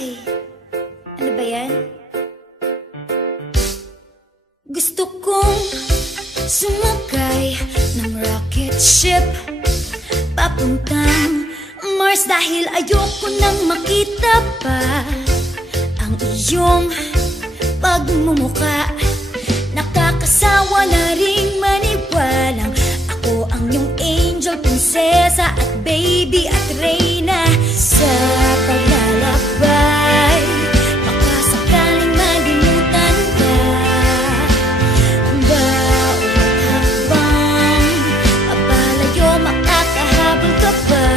Ay, ano ba yan? Gusto kong sumakay ng rocket ship papuntang Mars dahil ayoko nang makita pa ang iyong pagmumuka. Nakakasawa na ring maniwalang ako ang iyong angel, prinsesa at baby at reyna. Sa paglalakbay, baka sakaling malimutan ka. Bawat hakbang, papalayo, makakahabol ka pa.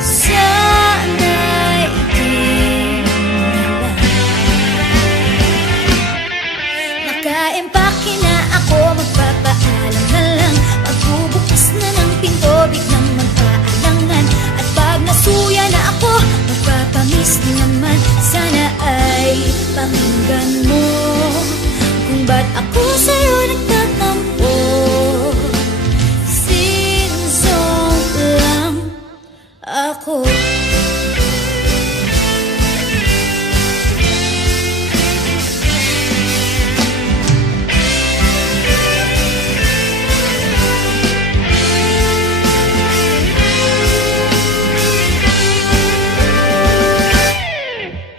Sana'y di na lang. Naka-empake na ako, magpapaalam na lang. Magbubukas na ng pinto, biglang magpaalangan. At pag nasuya na ako, magpapamiss naman. Sana ay pakinggan mo kung ba't ako sa'yo nagtatampo. Sin-song lang ako.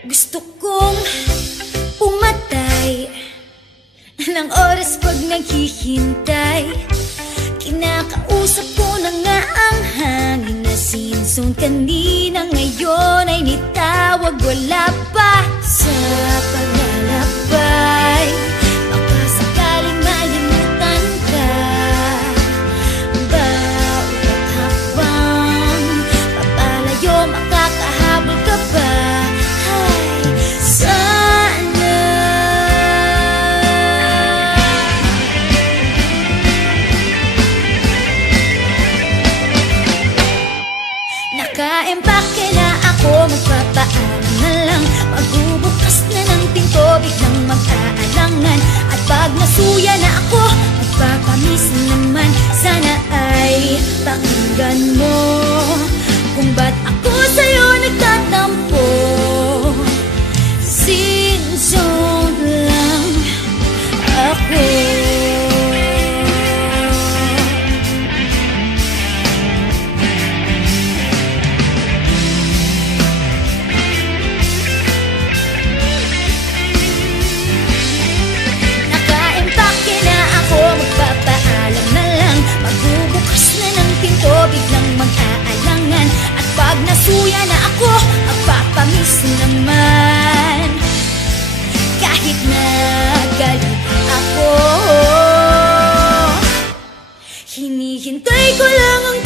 Gusto kong pumatay ng oras pag naghihintay. Kinakausap ko na nga ang hangin na sinsun kanina, ngayon ay nitawag, wala pa. Sa paglalakbay, baka sakaling malimutan ka. Bawat hakbang, papalayo, makakahabol ka pa. Naka-empake na ako, magpapaalam na lang. Magbubukas na ng pinto, biglang mag-aalangan. At pag nasuya na ako, magpapamiss naman. Sana ay pakinggan mo kung ba't ako sa'yo nagtatampo. Sin-song lang ako. Magpapaalam na lang. Magbubukas na ng pinto, biglang mag-aalangan. At pag nasuya na ako, magpapamiss naman. Kahit na galit ako, hinihintay ko lang ang